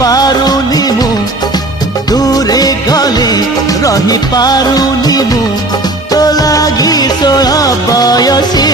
पारुनी मु दूरे गले रही पारुनी मु तो लागी 16 बयसी